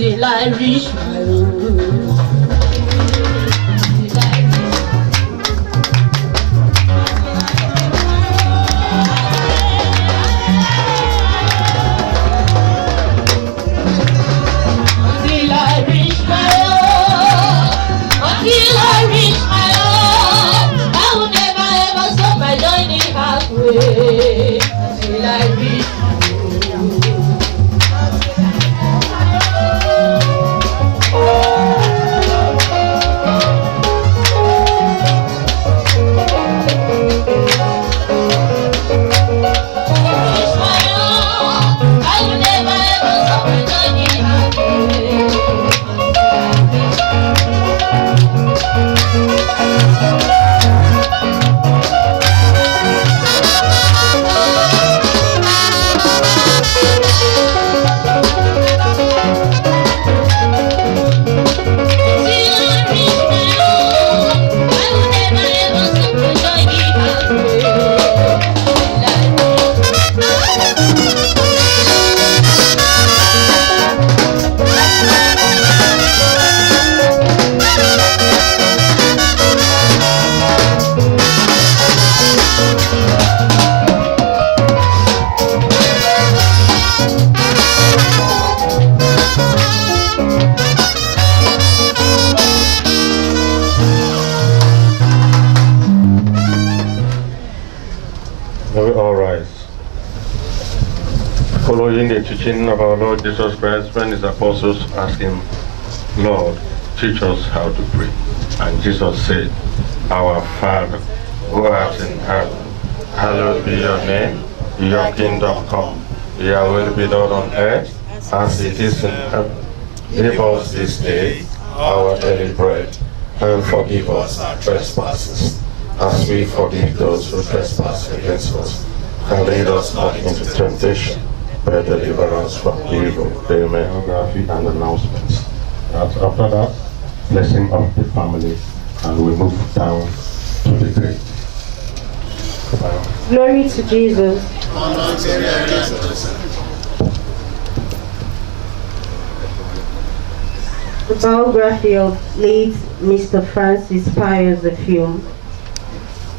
till I reach my home. Following the teaching of our Lord Jesus Christ, when his apostles asked him, Lord, teach us how to pray. And Jesus said, Our Father, who art in heaven, hallowed be your name, your kingdom come, your will be done on earth as it is in heaven. Give us this day our daily bread, and forgive us our trespasses, as we forgive those who trespass against us. And lead us not into temptation, but deliver us from evil. Amen. Biography and announcements. After that, blessing of the family, and we move down to the grave. Glory to Jesus. The biography of late Mr. Francis PIUS EFFIOM,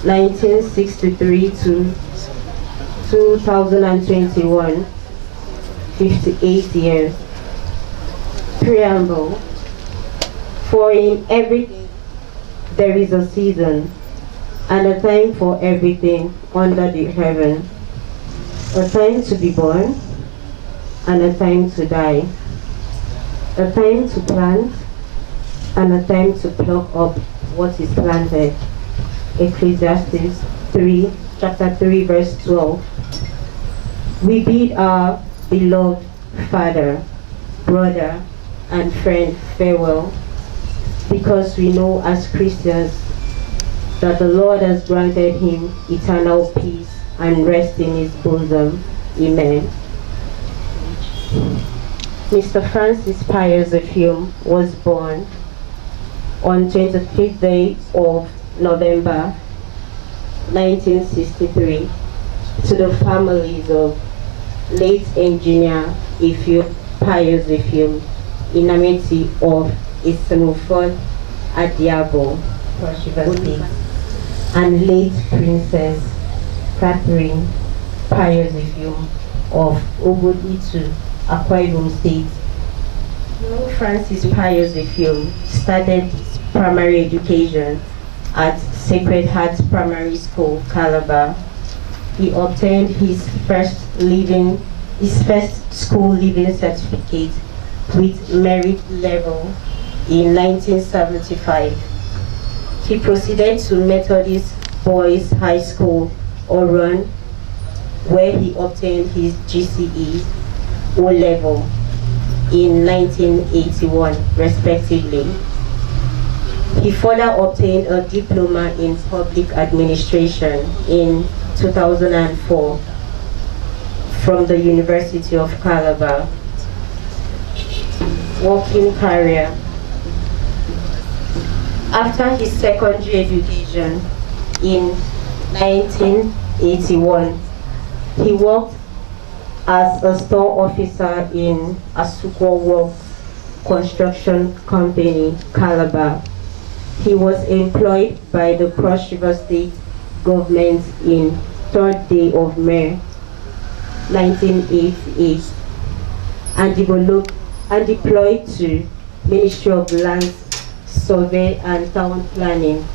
1963 to 2021, 58 years. Preamble. For in everything there is a season, and a time for everything under the heaven. A time to be born, and a time to die. A time to plant, and a time to pluck up what is planted. Ecclesiastes chapter 3, verse 12. We bid our beloved father, brother, and friend farewell, because we know as Christians that the Lord has granted him eternal peace and rest in his bosom. Amen. Mr. Francis PIUS EFFIOM was born on 25th day of November 1963 to the families of late engineer PIUS EFFIOM in Amity of Isanuford Adiabo, and late Princess Catherine PIUS EFFIOM of Oboditu, Akwa Ibom State. Young Francis PIUS EFFIOM started his primary education at Sacred Heart Primary School, Calabar. He obtained his first school leaving certificate with merit level in 1975. He proceeded to Methodist Boys High School, Oron, where he obtained his GCE O-level in 1981, respectively. He further obtained a diploma in public administration in 2004 from the University of Calabar. Working career. After his secondary education in 1981, he worked as a store officer in Asukwo Works Construction Company, Calabar. He was employed by the Cross River State government in 3rd day of May 1988 and deployed to Ministry of Lands, Survey and Town Planning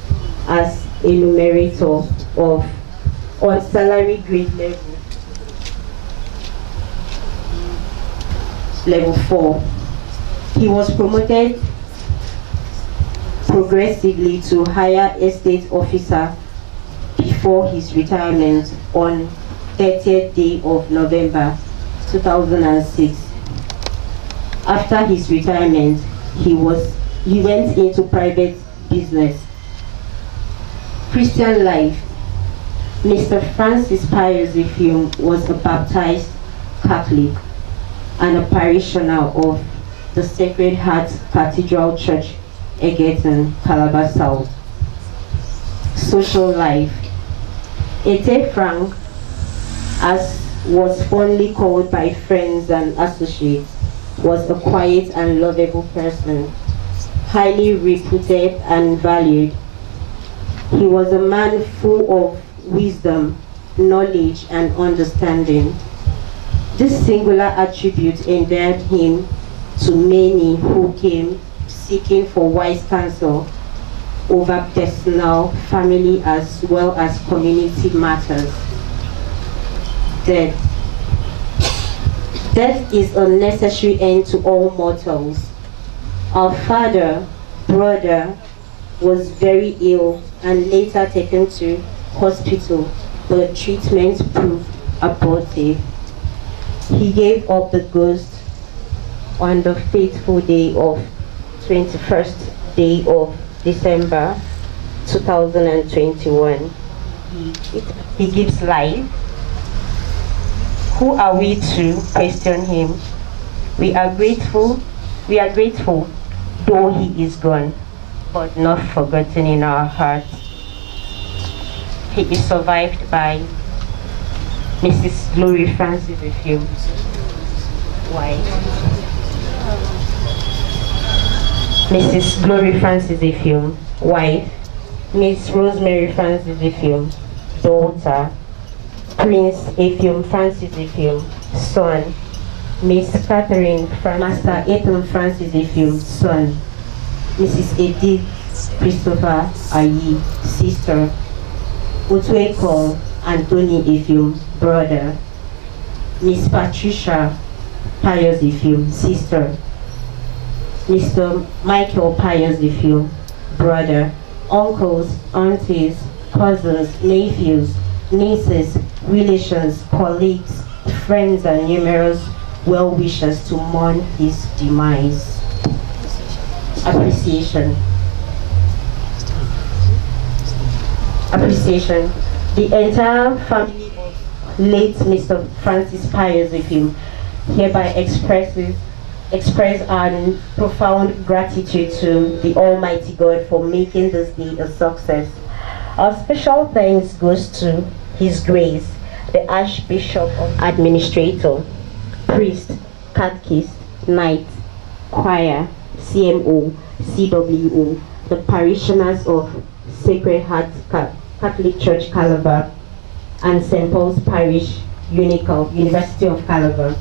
as enumerator on salary grade level 4. He was promoted progressively to higher estate officer before his retirement on 30th day of November 2006. After his retirement, he went into private business. Christian life. Mr. Francis PIUS EFFIOM was a baptized Catholic and a parishioner of the Sacred Heart Cathedral Church, Egerton, Calabar South. Social life. Ete Frank, as was fondly called by friends and associates, was a quiet and lovable person, highly reputed and valued. He was a man full of wisdom, knowledge, and understanding. This singular attribute endeared him to many who came seeking for wise counsel over personal, family, as well as community matters. Death. Death is a necessary end to all mortals. Our father, brother, was very ill and later taken to hospital, but treatment proved abortive. He gave up the ghost on the fateful day of 21st day of December 2021. He gives life. Who are we to question him? We are grateful, though he is gone, but not forgotten in our hearts. He is survived by Mrs. Glory Francis EFFIOM, wife. Mrs. Glory Francis EFFIOM, wife. Miss Rosemary Francis EFFIOM, daughter. Prince EFFIOM Francis EFFIOM, son. Miss Catherine Master Egerton Francis EFFIOM, son. Mrs. Edith Christopher Ayi, sister. Otweko Anthony EFFIOM, brother. Miss Patricia PIUS EFFIOM, sister. Mr. Michael PIUS EFFIOM, brother. Uncles, aunties, cousins, nephews, nieces, relations, colleagues, friends, and numerous well-wishers to mourn his demise. Appreciation. Appreciation. The entire family of late Mr. Francis PIUS EFFIOM hereby express our profound gratitude to the Almighty God for making this day a success. Our special thanks goes to His Grace, the Archbishop of Administrator, Priest, Catechist, Knight, Choir, CMO, CWO, the parishioners of Sacred Heart Catholic Church, Calabar, and St. Paul's Parish, University of Calabar.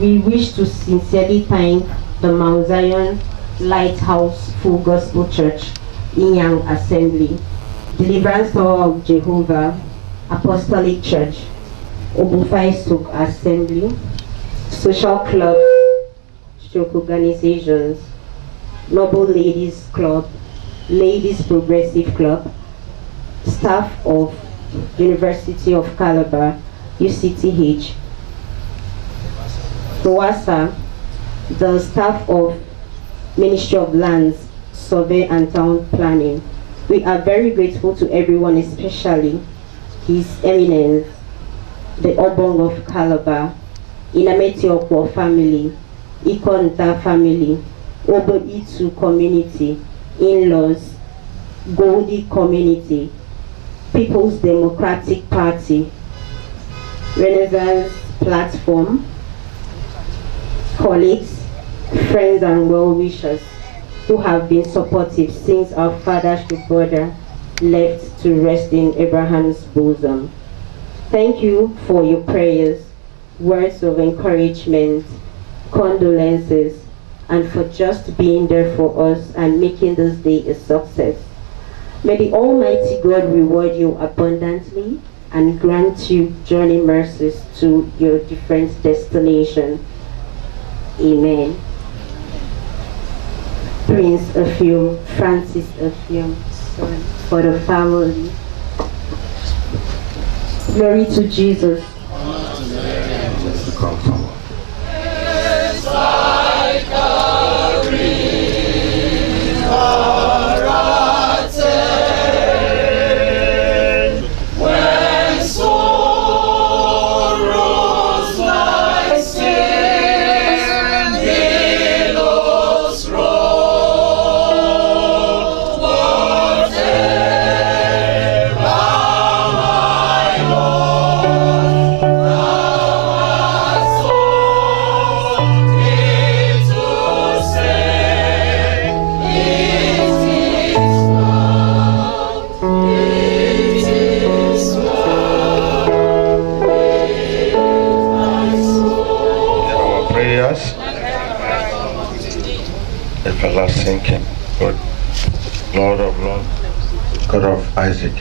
We wish to sincerely thank the Mount Zion Lighthouse Full Gospel Church, Inyang Assembly, Deliverance Tower of Jehovah, Apostolic Church, Obufai Souk Assembly, social clubs, stroke organizations, Noble Ladies Club, Ladies Progressive Club, staff of University of Calabar, UCTH, Rwasa, the staff of Ministry of Lands, Survey and Town Planning. We are very grateful to everyone, especially His Eminence, the Obong of Calabar, Inametiokwo family, Ikonta family, Obo Itu community, in-laws, Goldie community, People's Democratic Party, Renaissance Platform, colleagues, friends and well-wishers who have been supportive since our father's brother left to rest in Abraham's bosom. Thank you for your prayers, words of encouragement, condolences, and for just being there for us and making this day a success. May the Almighty God reward you abundantly and grant you journey mercies to your different destinations. Amen. Prince Effiom, Francis Effiom, for the family. Glory to Jesus. Come forward. Everlasting King, God, Lord of Lords, God of Isaac,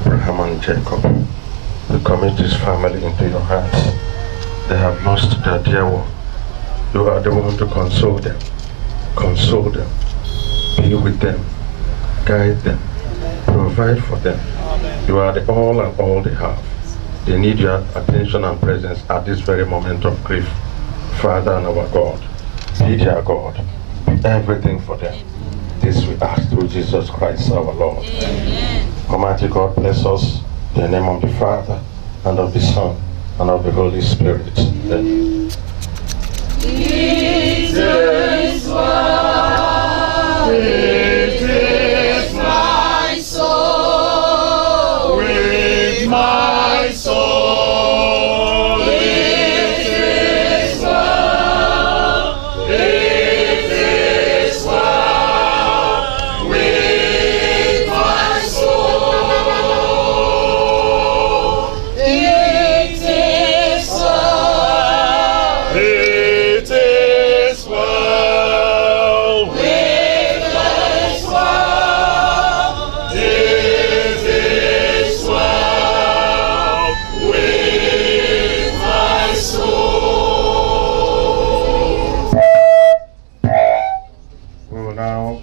Abraham and Jacob, we commit this family into your hands. They have lost their dear one. You are the one to console them. Console them. Be with them. Guide them. Provide for them. You are the all and all they have. They need your attention and presence at this very moment of grief. Father and our God, be their God. Everything for them. This we ask through Jesus Christ our Lord. Amen. Almighty God, bless us in the name of the Father, and of the Son, and of the Holy Spirit. Amen. Jesus, it is my soul, with my soul, it is well, it is well with my soul, it is well, it is well with my soul, it is well with my soul. We will now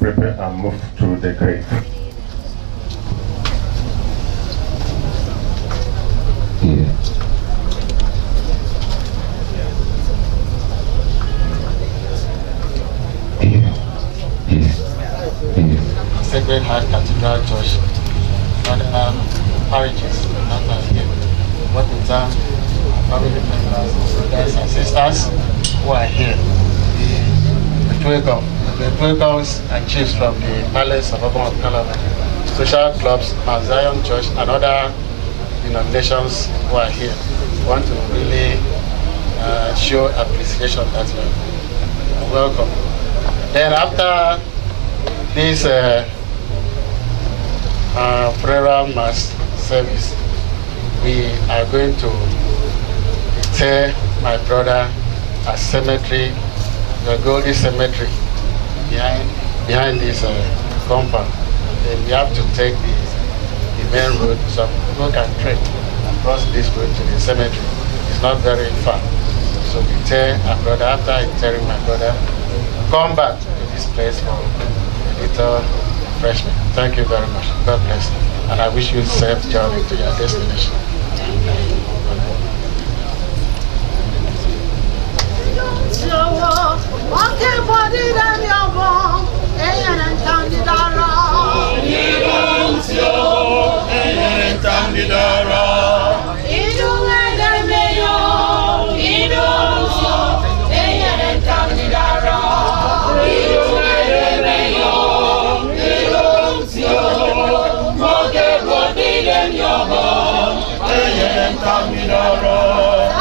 prepare and move to the grave. Sacred Heart Cathedral Church and parishes that are here. What we thank family members, brothers and sisters who are here. The Twigums and chiefs from the Palace of Oban of Calabar, social clubs, Mount Zion Church, and other denominations who are here. We want to really show appreciation that you are welcome. Then after this prayer mass service, we are going to tell my brother a cemetery, the Goldie cemetery, behind this compound. Then we have to take the main road so people can trek across this road to the cemetery. It's not very far. So we tell our brother, after interring my brother, come back to this place for a little refreshment. Thank you very much. God bless you. And I wish you safe journey to your destination.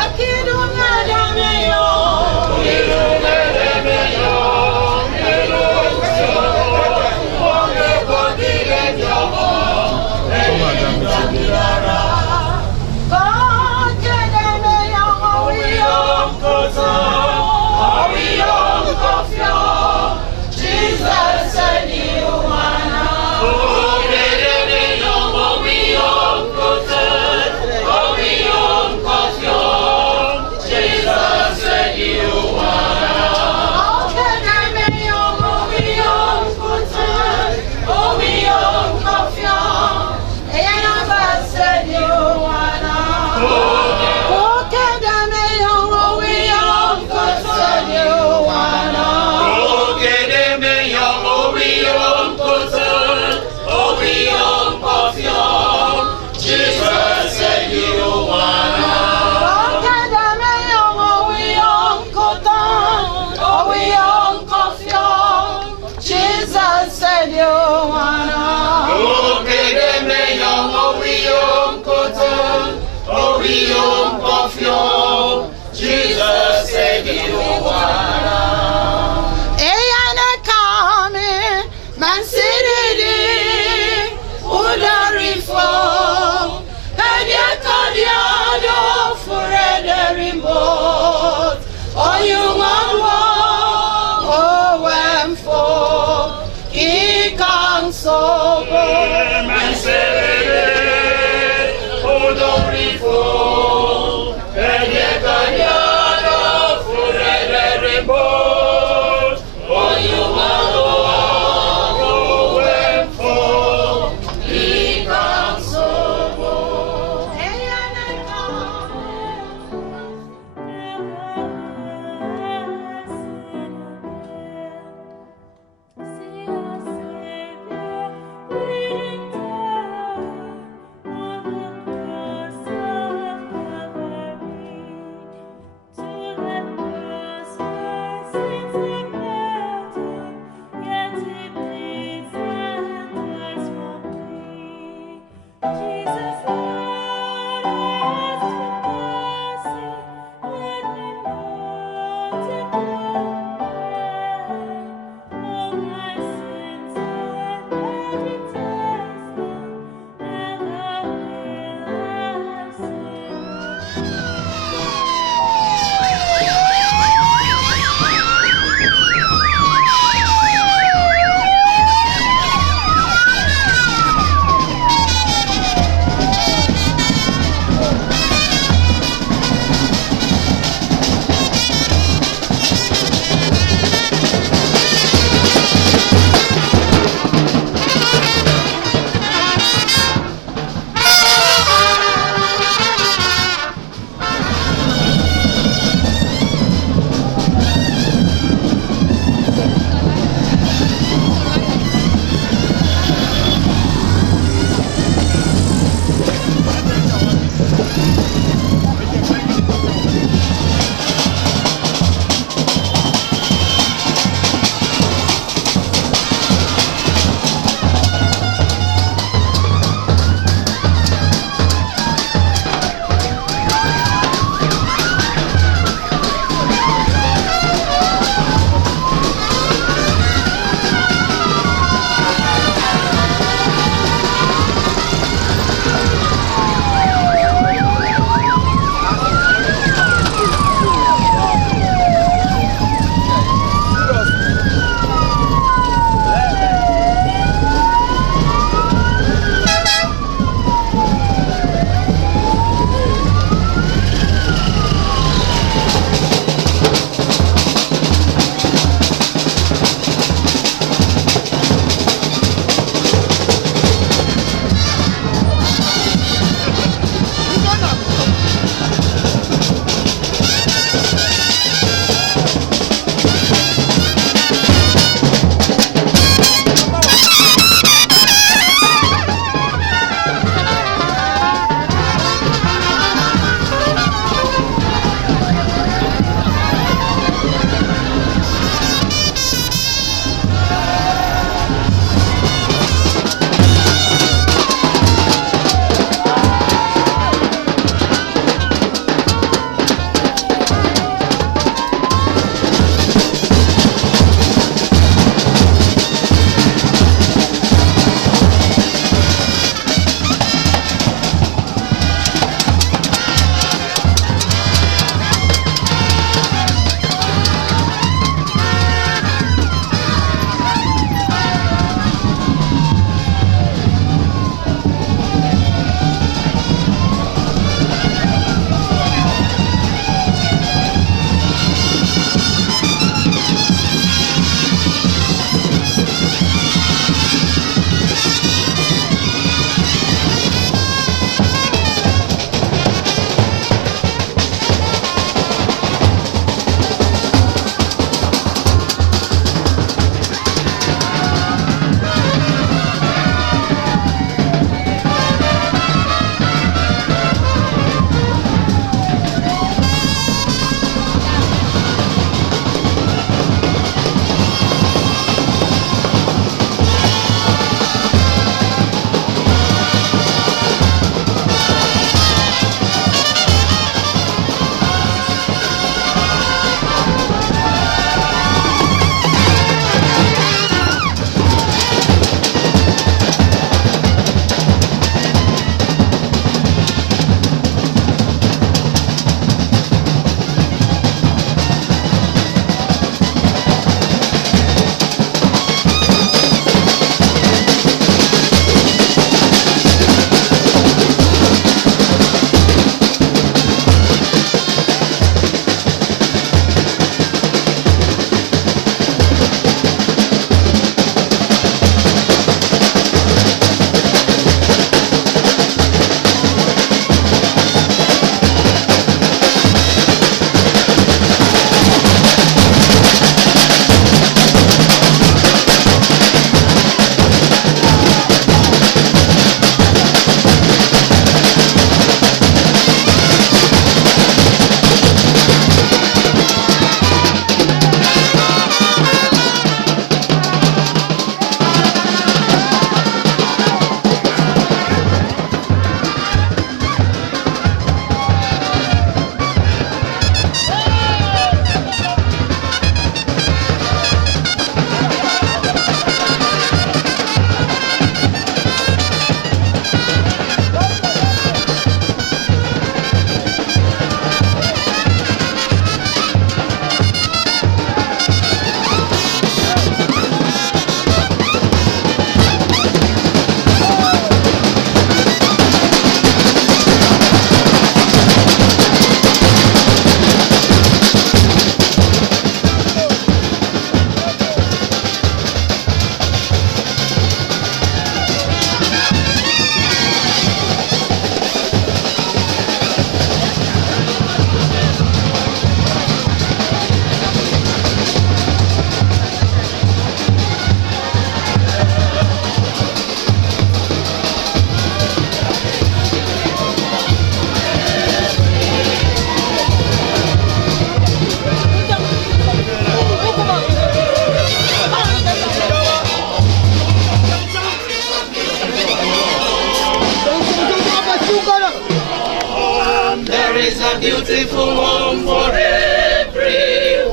Akidunga dameyo, a beautiful home for everyone.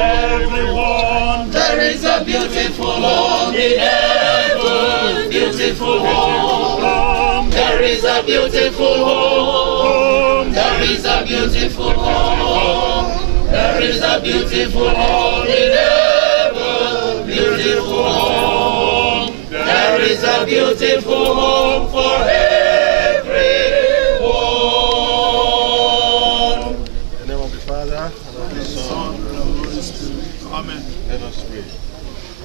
Everyone. There is a beautiful home in heaven. Beautiful home. There is a beautiful home. There is a beautiful home. There is a beautiful home in heaven. Beautiful home. There is a beautiful home for everyone. In the name of the Father, and of the Son, and of the Holy Spirit. Amen. Let us pray.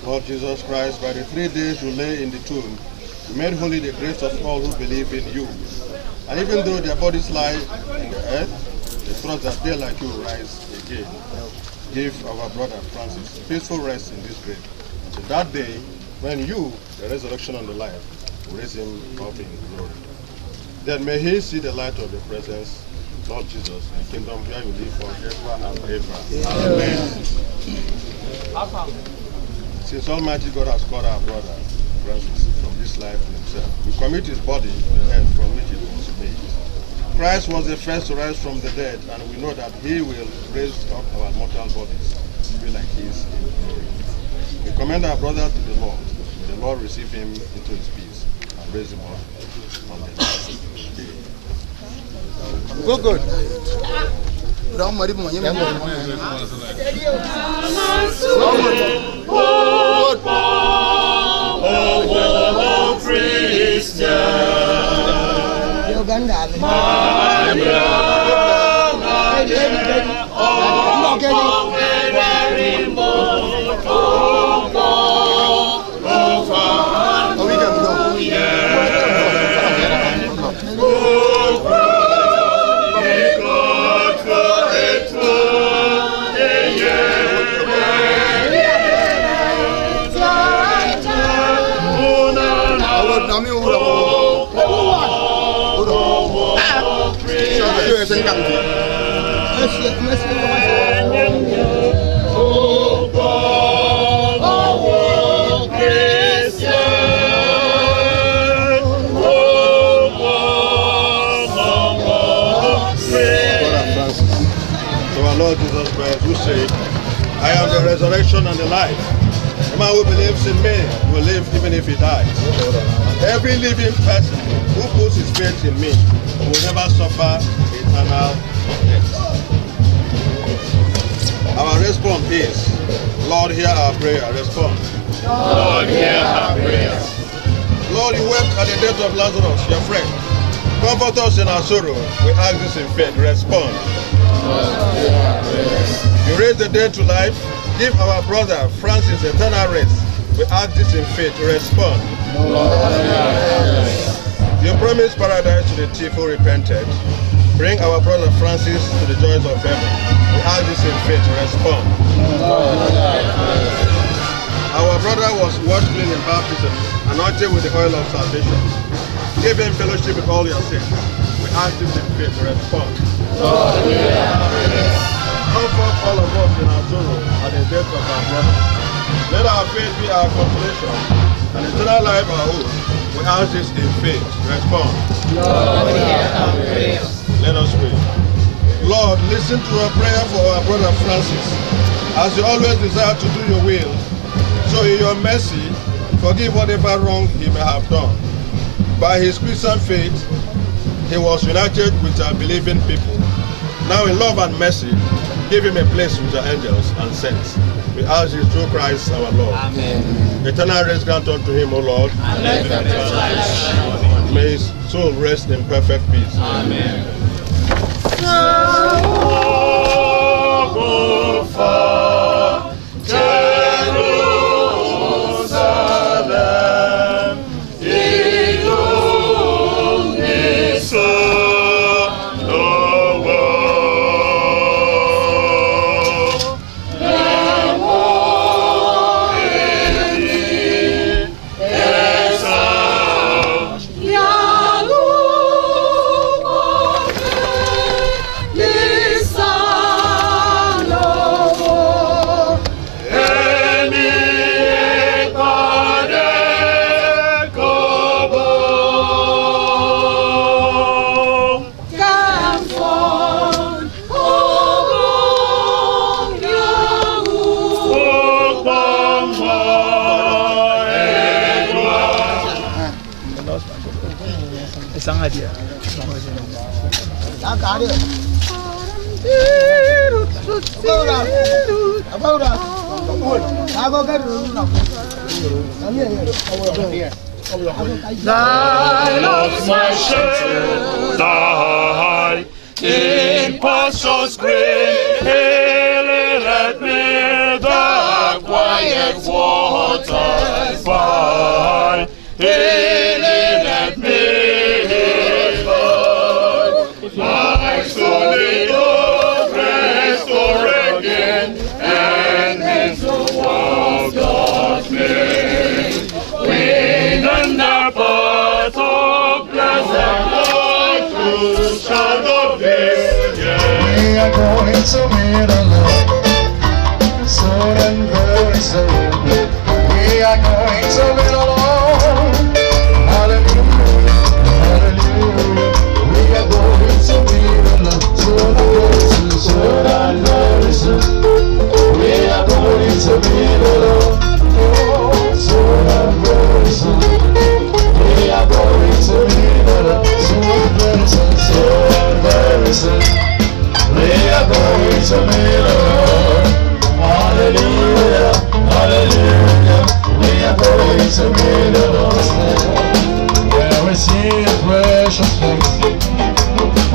Lord Jesus Christ, by the 3 days you lay in the tomb, you made holy the grace of all who believe in you. And even though their bodies lie in the earth, they trust that they like you will rise again. Give our brother Francis peaceful rest in this grave. So that day, when you, the resurrection and the life, will raise him up in glory. Then may he see the light of the presence, Lord Jesus, in the kingdom where you live forever and ever. Amen. Since Almighty God has called our brother Francis from this life to himself, we commit his body to the earth from which it was made. Christ was the first to rise from the dead, and we know that he will raise up our mortal bodies to be like his in glory. We commend our brother to the Lord. May the Lord receive him into his peace and raise him up on the last day. Go good. Oh, Christian, my Lord Jesus Christ, who said, I am the resurrection and the life. The man who believes in me will live even if he dies. Every living person who puts his faith in me will never suffer eternal death. Our response is, Lord, hear our prayer. Respond. Lord, hear our prayer. Lord, you wept at the death of Lazarus, your friend. Comfort us in our sorrow. We ask this in faith. Respond. Lord, hear our prayer. You raise the dead to life. Give our brother Francis eternal rest. We ask this in faith. Respond. Lord, hear our prayer. You promised paradise to the thief who repented. Bring our brother Francis to the joys of heaven. We ask this in faith. Respond. Lord, hear our prayer. Our brother was washed clean in baptism, anointed with the oil of salvation. Give him fellowship with all your saints. We ask this in faith. Respond. Lord, hear our prayer. Comfort all of us in our sorrow at the death of our brother. Let our faith be our consolation, and eternal life our hope. We ask this in faith. Respond. Lord, hear our prayer. Let us pray. Lord, listen to our prayer for our brother Francis, as you always desire to do your will. So in your mercy, forgive whatever wrong he may have done. By his Christian faith, he was united with our believing people. Now in love and mercy, give him a place with your angels and saints. We ask this through Christ our Lord. Amen. Eternal rest grant unto him, O Lord. And let them life. May his soul rest in perfect peace. Amen. Lisa, no. Isang hadiah. Thy love's my shelter, in pastures green, hailing at me the quiet waters by, hailing at me his Lord. My soul in love restore again, and means to walk God's way. Wind and the path of blessed Lord to shadow this. We are going to meet the Lord, soon and very soon. We are going to meet the Lord. Hallelujah, hallelujah. We are going to meet the Lord, soon and very soon. We are going to meet the Lord, soon and very soon. We are going to meet the Lord, soon and very soon, soon and very soon. We are going to meet the Lord. Hallelujah, hallelujah. We are going to meet the Lord. Where we see His precious face.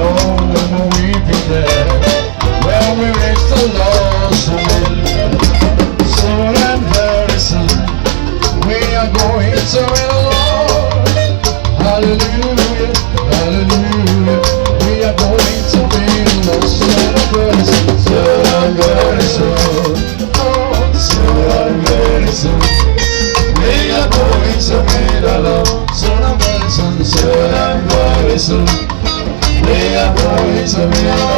Oh, when we be there. When we reach the Lord's will. Soon and very soon. We are going to meet the Lord. Hallelujah, hallelujah. We are going to meet the Lord. Soon and very soon. Soon and very soon. Oh, soon and very soon. We are going to meet the Lord. Soon and very soon. Soon and very soon. We are going to meet the Lord.